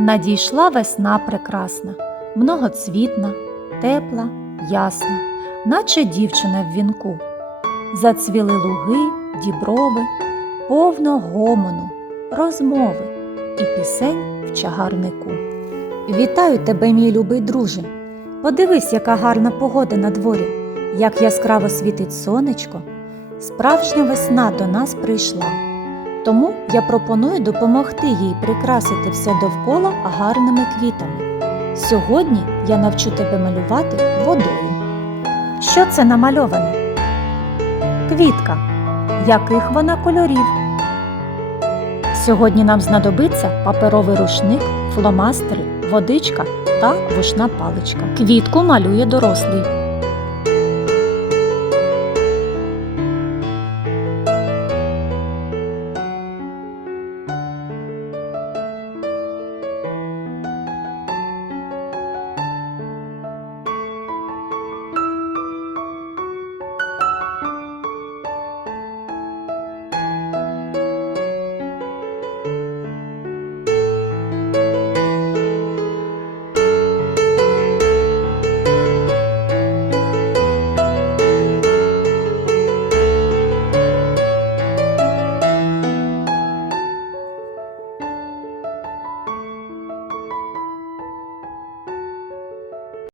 Надійшла весна прекрасна, многоцвітна, тепла, ясна, наче дівчина в вінку. Зацвіли луги, діброви, повно гомону, розмови і пісень в чагарнику. Вітаю тебе, мій любий друже. Подивись, яка гарна погода на дворі, як яскраво світить сонечко. Справжня весна до нас прийшла. Тому я пропоную допомогти їй прикрасити все довкола гарними квітами. Сьогодні я навчу тебе малювати водою. Що це намальоване? Квітка. Яких вона кольорів? Сьогодні нам знадобиться паперовий рушник, фломастери, водичка та вушна паличка. Квітку малює дорослий.